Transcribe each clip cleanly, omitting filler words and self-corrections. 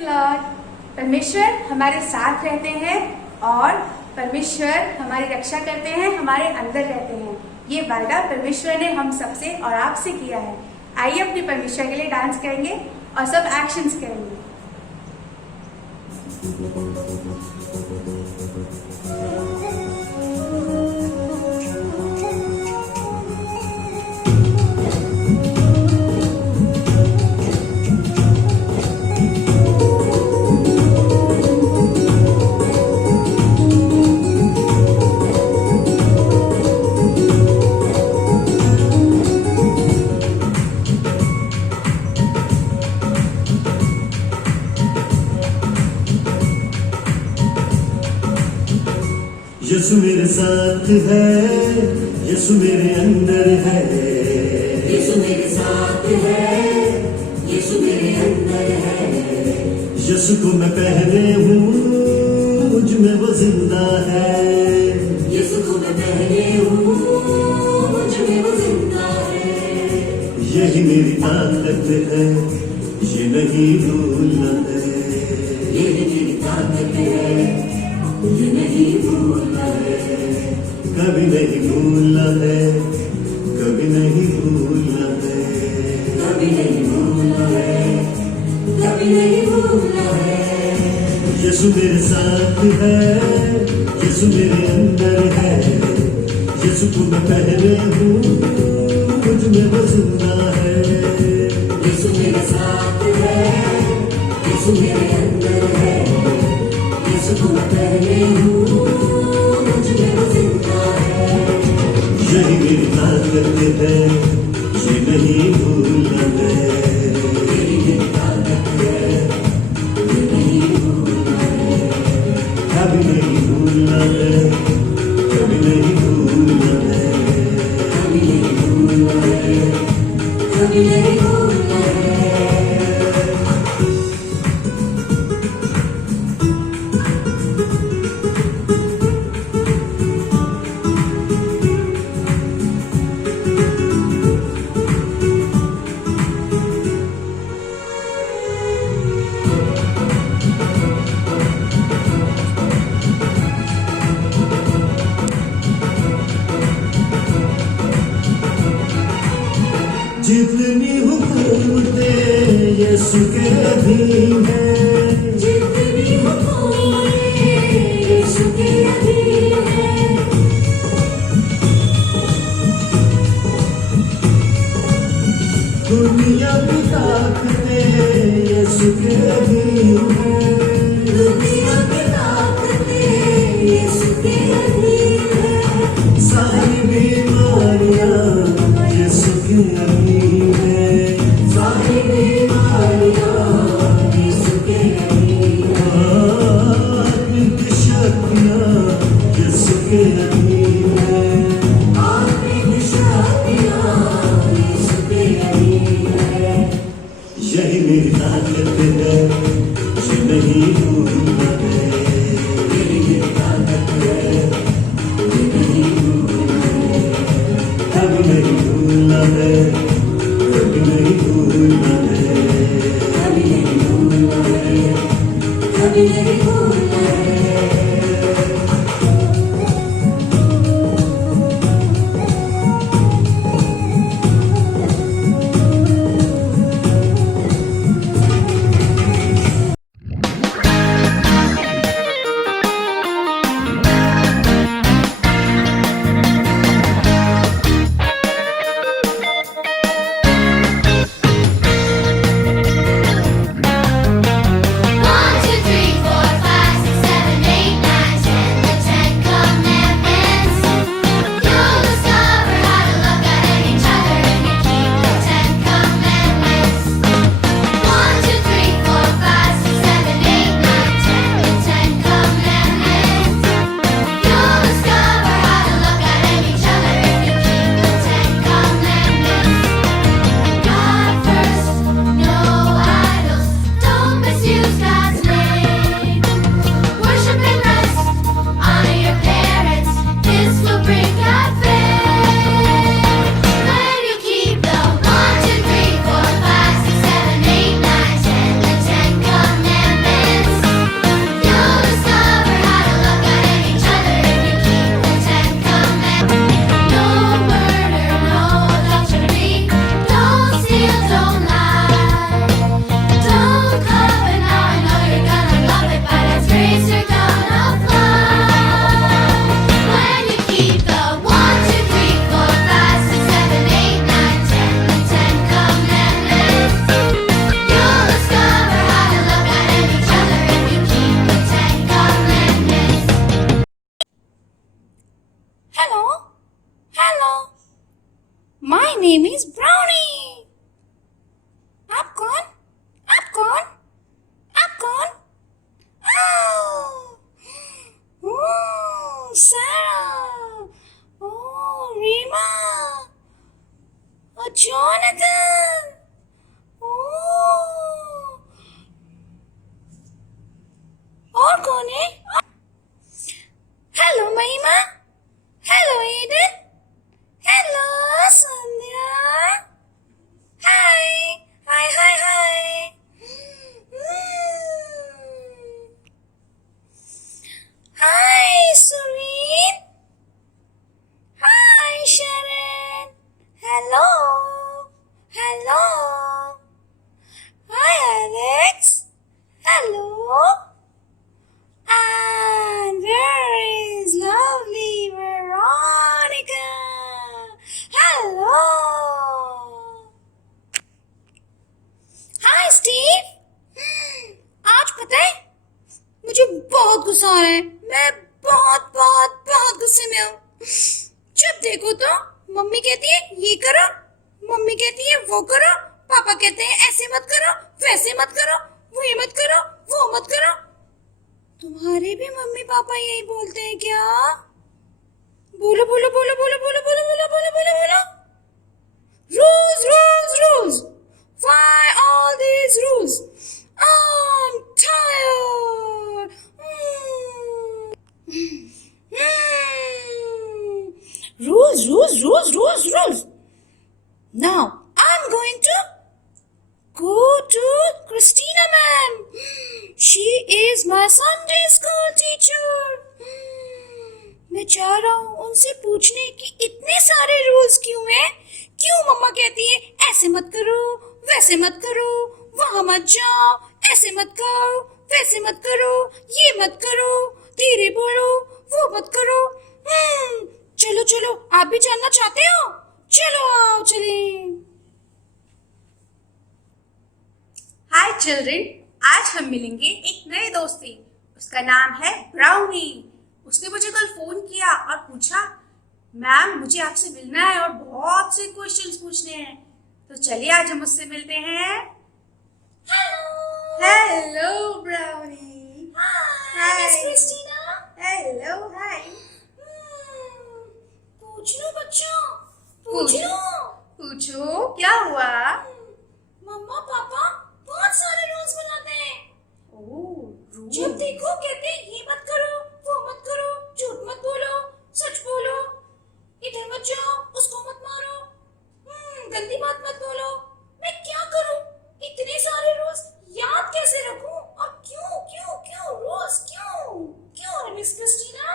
Lord. परमेश्वर हमारे साथ रहते हैं और परमेश्वर हमारी रक्षा करते हैं, हमारे अंदर रहते हैं। ये वादा परमेश्वर ने हम सबसे और आपसे किया है। आइए अपने परमेश्वर के लिए डांस करेंगे और सब एक्शंस करेंगे। यीशु मेरे साथ है, यीशु मेरे अंदर है। यीशु मेरे साथ है, यीशु मेरे अंदर है। यीशु को मैं पहने हूँ, मुझ में वो जिंदा है। यीशु को मैं पहने हूँ, मुझ में वो जिंदा है। यही मेरी ताकत है, ये नहीं भूलना है। यही मेरी ताकत है, ये नहीं भूलना है। कभी नहीं भूलना है, कभी नहीं भूलना है। कभी नहीं भूलना है, कभी नहीं भूलना है। यीशु मेरे साथ है, यीशु मेरे अंदर है। यीशु को मैं पहने हूँ, मुझ में वो जिंदा है। यीशु मेरे साथ है, यीशु मेरे अंदर है। यीशु को मैं पहने हूँ, मुझ में वो जिंदा है। यही मेरी ताकत है, ये नहीं भूलना है। यही मेरी ताकत है, ये नहीं भूलना है। कभी नहीं भूलना है, कभी नहीं भूलना है। कभी नहीं भूलना है, कभी नहीं भूलना है। जितनी हुकूमतें यीशु के अधीन है। जितनी हुकूमतें यीशु के अधीन है। दुनिया की ताकतें यीशु के अधीन है। दुनिया की ताकतें यीशु के अधीन है। सारी बीमारियां यीशु के अधीन है। सारी बीमारियां यीशु के अधीन है। आत्मिक शक्तियां यीशु के अधीन है। आत्मिक शक्तियां यीशु के अधीन है। यही मेरी ताकत है, ये नहीं भूलना है। यही मेरी ताकत है, ये नहीं भूलना है। कभी नहीं भूलना है, कभी नहीं भूलना है। कभी नहीं भूलना है, कभी नहीं भूलना है। My name is Brownie. आप कौन? आप कौन? आप कौन? Oh, Sarah. Oh, Rima. Oh, Jonathan. Oh. और कौन है? Hello, Mahima. Hello, Aiden. Hello, Sandhya. Hi. Hi, hi, hi. Hi, Sureen. Hi, Sharon. Hello. Hello. Hi, Alex. Hello. And there is lovely Veronica. Hello. Hi, Steve. आज पता है मुझे बहुत गुस्सा आ रहा है। मैं बहुत बहुत बहुत गुस्से में हूँ। जब देखो तो मम्मी कहती है ये करो, मम्मी कहती है वो करो, पापा कहते हैं ऐसे मत करो, वैसे मत करो, वो ये मत करो, वो मत करो। तुम्हारे भी मम्मी पापा यही बोलते हैं क्या? बोलो बोलो बोलो बोलो बोलो बोलो बोलो बोलो बोलो बोलो। Rules, rules, rules. Why all these rules? I'm tired. Rules, rules, rules, rules, rules. Now I'm going to go to Christina ma'am. She is my Sunday school teacher. मैं चाह रहा हूँ उनसे पूछने कि इतने सारे रूल्स क्यों हैं? क्यों मम्मा कहती है ऐसे मत करो, वैसे मत करो, वहां मत जाओ, ऐसे मत करो, वैसे मत करो, ये मत करो, धीरे बोलो, वो मत करो। चलो चलो, आप भी जानना चाहते हो? चलो आओ चले। हाय चिल्ड्रन, आज हम मिलेंगे एक नए दोस्त से। उसका नाम है ब्राउनी। उसने मुझे कल फोन किया और पूछा मैम मुझे आपसे मिलना है और बहुत से क्वेश्चंस पूछने हैं। तो चलिए आज हम उससे मिलते हैं। Hello hello Brownie. Hi Miss Christina. Hello hi. पूछ लो बच्चों, पूछ लो। पूछो क्या हुआ? मम्मा पापा बहुत सारे रूल्स बनाते हैं। ओह, जब देखो कहते हैं ये मत करो, वो मत करो, झूठ मत बोलो, सच बोलो, इधर मत जाओ, उसको मत मारो, गंदी बात मत बोलो। मैं क्या करूं? इतने सारे रूल्स याद कैसे रखूं? और क्यों क्यों क्यों रूल्स क्यों क्यों मिस क्रिस्टीना?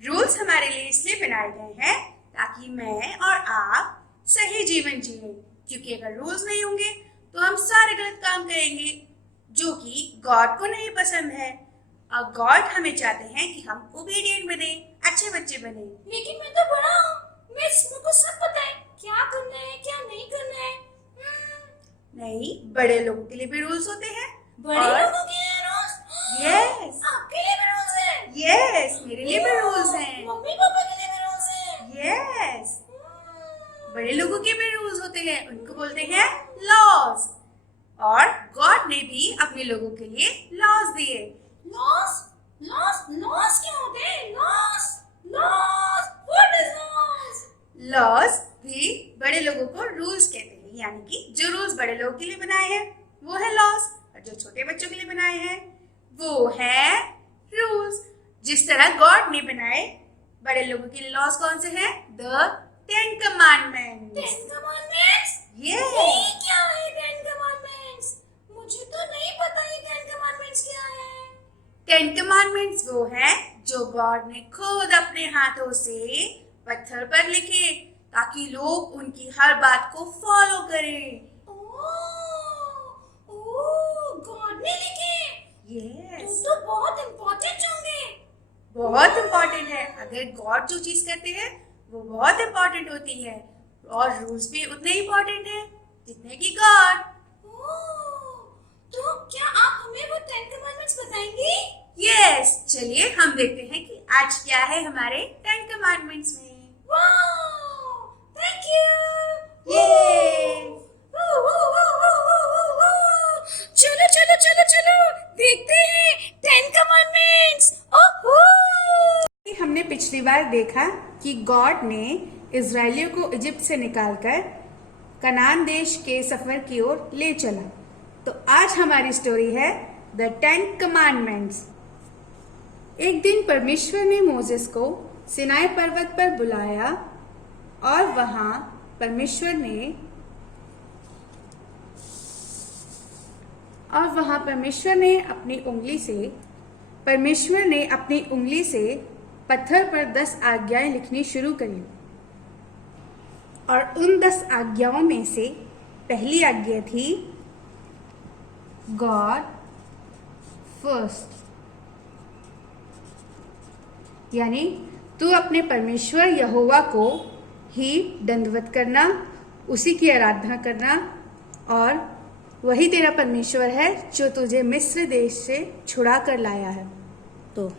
रूल्स हमारे लिए इसलिए बनाए गए हैं ताकि मैं और आप सही जीवन जिए। क्योंकि अगर रूल्स नहीं होंगे तो हम सारे गलत काम करेंगे जो कि गॉड को नहीं पसंद है। और गॉड हमें चाहते हैं कि हम ओबीडिएंट बने, अच्छे बच्चे बने। लेकिन मैं तो बड़ा हूँ, मुझको सब पता है क्या करना है क्या नहीं करना है। नहीं, बड़े लोगों के लिए भी रूल्स होते हैं। बड़े लोगों के लिए रूल्स? यस। आपके लिए भी रूल्स हैं? यस, मेरे लिए भी रूल्स हैं। मम्मी पापा के लिए भी रूल्स हैं? यस। बड़े लोगों के भी रूल्स होते हैं, उनको बोलते हैं लॉज। और गॉड ने भी अपने लोगों के लिए लॉज दिए। लॉज? लॉज? लॉज क्या होते हैं? Laws? Laws? What is laws? Laws भी बड़े लोगों को रूल्स कहते हैं, यानी कि जो रूल्स बड़े लोगों के लिए बनाए हैं वो है लॉज, और जो छोटे बच्चों के लिए बनाए हैं वो है रूल्स। जिस तरह गॉड ने बनाए बड़े लोगों के लिए लॉज कौन से हैं? The 10 commandments. 10 कमांडमेंट्स? यस। ये क्या है 10 कमांडमेंट्स? मुझे तो नहीं पता ये 10 कमांडमेंट्स क्या है। 10 कमांडमेंट्स वो हैं जो गॉड ने खुद अपने हाथों से पत्थर पर लिखे ताकि लोग उनकी हर बात को फॉलो करें। गॉड ने लिखे? यस। तो बहुत इम्पोर्टेंट होंगे। बहुत इम्पोर्टेंट है। अगर गॉड जो चीज करते हैं वो बहुत इम्पोर्टेंट होती है, और रूल्स भी उतने इम्पोर्टेंट है जितने की गॉड। तो क्या आप हमें वो 10 कमांडमेंट्स बताएंगे? यस, चलिए हम देखते हैं कि आज क्या है हमारे 10 कमांडमेंट्स में। Wow, thank you. बार देखा कि गॉड ने इजरायलियों को इजिप्ट से निकालकर कनान देश के सफर की ओर ले चला। तो आज हमारी स्टोरी है द 10 कमांडमेंट्स। एक दिन परमेश्वर ने मोसेस को सिनाई पर्वत पर बुलाया और वहां परमेश्वर ने अपनी उंगली से पत्थर पर 10 आज्ञाएं लिखनी शुरू करी। और उन 10 आज्ञाओं में से पहली आज्ञा थी गॉड फर्स्ट, यानी तू अपने परमेश्वर यहोवा को ही दंडवत करना, उसी की आराधना करना, और वही तेरा परमेश्वर है जो तुझे मिस्र देश से छुड़ा कर लाया है। तो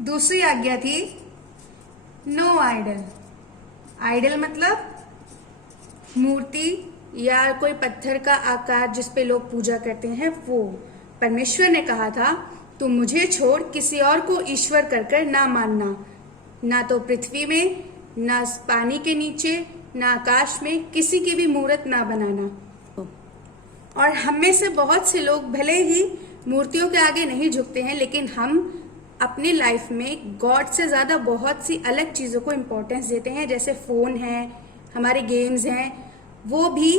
दूसरी आज्ञा थी नो आइडल। आइडल मतलब मूर्ति या कोई पत्थर का आकार जिस पे लोग पूजा करते हैं वो। परमेश्वर ने कहा था तू मुझे छोड़ किसी और को ईश्वर कर ना मानना, ना तो पृथ्वी में, ना पानी के नीचे, ना आकाश में किसी की भी मूर्त ना बनाना। और हम में से बहुत से लोग भले ही मूर्तियों के आगे नहीं झुकते हैं, लेकिन हम अपनी लाइफ में गॉड से ज्यादा बहुत सी अलग चीजों को इम्पोर्टेंस देते हैं, जैसे फोन है, हमारे गेम्स हैं, वो भी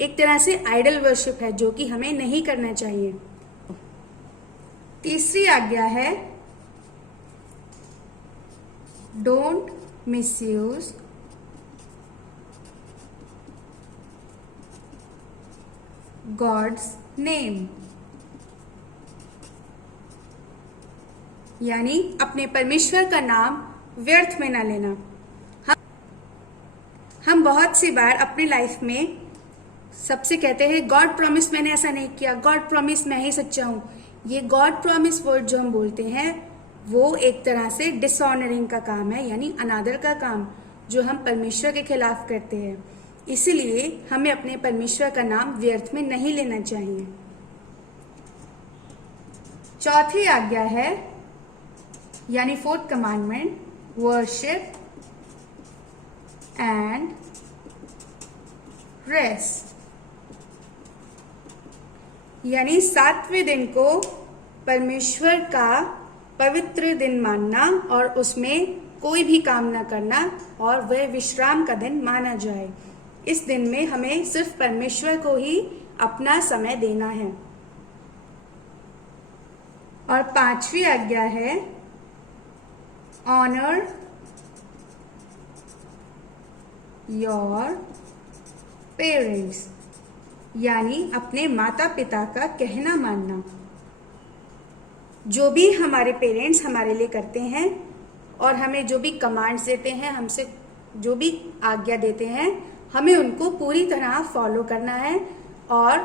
एक तरह से आइडल वर्शिप है जो कि हमें नहीं करना चाहिए। तीसरी आज्ञा है डोंट मिसयूज गॉड्स नेम, यानी अपने परमेश्वर का नाम व्यर्थ में ना लेना। हम बहुत सी बार अपनी लाइफ में सबसे कहते हैं गॉड प्रॉमिस मैंने ऐसा नहीं किया, गॉड प्रॉमिस मैं ही सच्चा हूं। ये गॉड प्रॉमिस वर्ड जो हम बोलते हैं वो एक तरह से डिसऑनरिंग का काम है, यानी अनादर का काम जो हम परमेश्वर के खिलाफ करते हैं। इसीलिए हमें अपने परमेश्वर का नाम व्यर्थ में नहीं लेना चाहिए। चौथी आज्ञा है यानी 4th commandment worship and rest, यानी 7वें दिन को परमेश्वर का पवित्र दिन मानना और उसमें कोई भी काम ना करना और वह विश्राम का दिन माना जाए। इस दिन में हमें सिर्फ परमेश्वर को ही अपना समय देना है। और 5वीं आज्ञा है ऑनर योर पेरेंट्स, यानी अपने माता पिता का कहना मानना। जो भी हमारे पेरेंट्स हमारे लिए करते हैं और हमें जो भी कमांड्स देते हैं, हमसे जो भी आज्ञा देते हैं, हमें उनको पूरी तरह फॉलो करना है और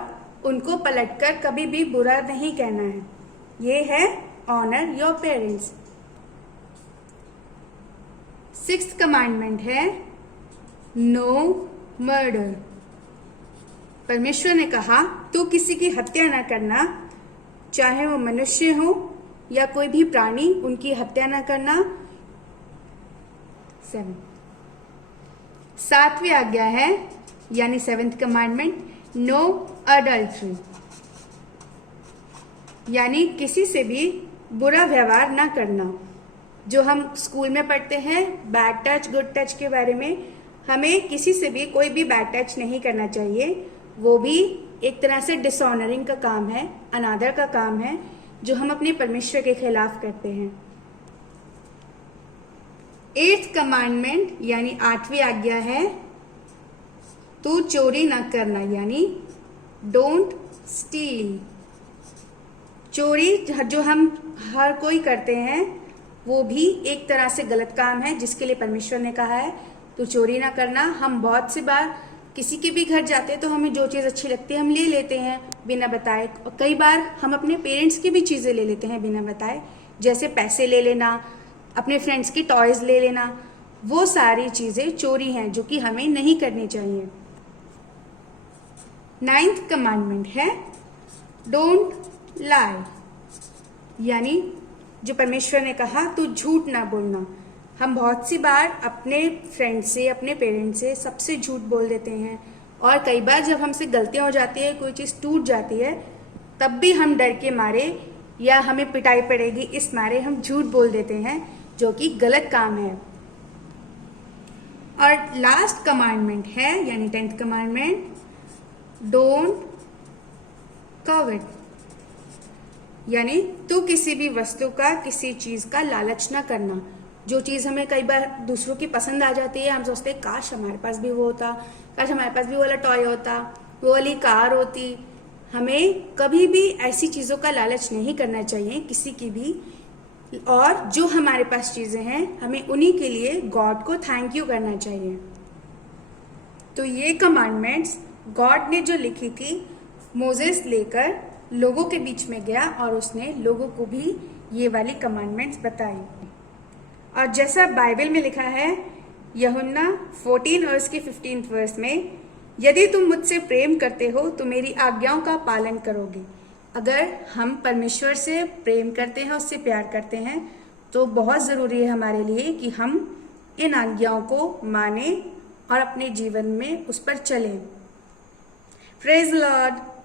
उनको पलटकर कभी भी बुरा नहीं कहना है। ये है honour your parents. 6th commandment है नो मर्डर। परमेश्वर ने कहा तू किसी की हत्या ना करना, चाहे वो मनुष्य हो या कोई भी प्राणी, उनकी हत्या ना करना। 7वीं आज्ञा है यानी 7th कमांडमेंट नो अडल्ट्री, यानी किसी से भी बुरा व्यवहार ना करना। जो हम स्कूल में पढ़ते हैं बैड टच गुड टच के बारे में, हमें किसी से भी कोई भी बैड टच नहीं करना चाहिए। वो भी एक तरह से डिसऑनरिंग का काम है, अनादर का काम है जो हम अपने परमेश्वर के खिलाफ करते हैं। 8th कमांडमेंट यानी 8वीं आज्ञा है तू चोरी ना करना, यानी डोंट स्टील। चोरी जो हम हर कोई करते हैं वो भी एक तरह से गलत काम है जिसके लिए परमेश्वर ने कहा है तू चोरी ना करना। हम बहुत सी बार किसी के भी घर जाते हैं तो हमें जो चीज़ अच्छी लगती है हम ले लेते हैं बिना बताए, और कई बार हम अपने पेरेंट्स की भी चीज़ें ले लेते हैं बिना बताए, जैसे पैसे ले लेना, अपने फ्रेंड्स की टॉयज ले लेना। वो सारी चीज़ें चोरी हैं जो कि हमें नहीं करनी चाहिए। 9th कमांडमेंट है डोंट लाई, यानी जो परमेश्वर ने कहा तू झूठ ना बोलना। हम बहुत सी बार अपने फ्रेंड से, अपने पेरेंट्स से, सबसे झूठ बोल देते हैं, और कई बार जब हमसे गलतियां हो जाती है, कोई चीज़ टूट जाती है, तब भी हम डर के मारे या हमें पिटाई पड़ेगी इस मारे हम झूठ बोल देते हैं, जो कि गलत काम है। और लास्ट कमांडमेंट है, यानी 10th कमांडमेंट, डोंट कवेट, यानी तू किसी भी वस्तु का, किसी चीज का लालच ना करना। जो चीज हमें कई बार दूसरों की पसंद आ जाती है, हम सोचते हैं काश हमारे पास भी वो होता, काश हमारे पास भी वो वाला टॉय होता, वो वाली कार होती। हमें कभी भी ऐसी चीजों का लालच नहीं करना चाहिए किसी की भी। और जो हमारे पास चीजें हैं, हमें उन्हीं के लिए गॉड को थैंक यू करना चाहिए। तो ये कमांडमेंट्स गॉड ने जो लिखी थी, मोजेस लेकर लोगों के बीच में गया और उसने लोगों को भी ये वाली कमांडमेंट्स बताई। और जैसा बाइबल में लिखा है, यूहन्ना 14 और उसके 15 वर्स में, यदि तुम मुझसे प्रेम करते हो तो मेरी आज्ञाओं का पालन करोगे। अगर हम परमेश्वर से प्रेम करते हैं, उससे प्यार करते हैं, तो बहुत ज़रूरी है हमारे लिए कि हम इन आज्ञाओं को माने और अपने जीवन में उस पर चलें। Praise Lord.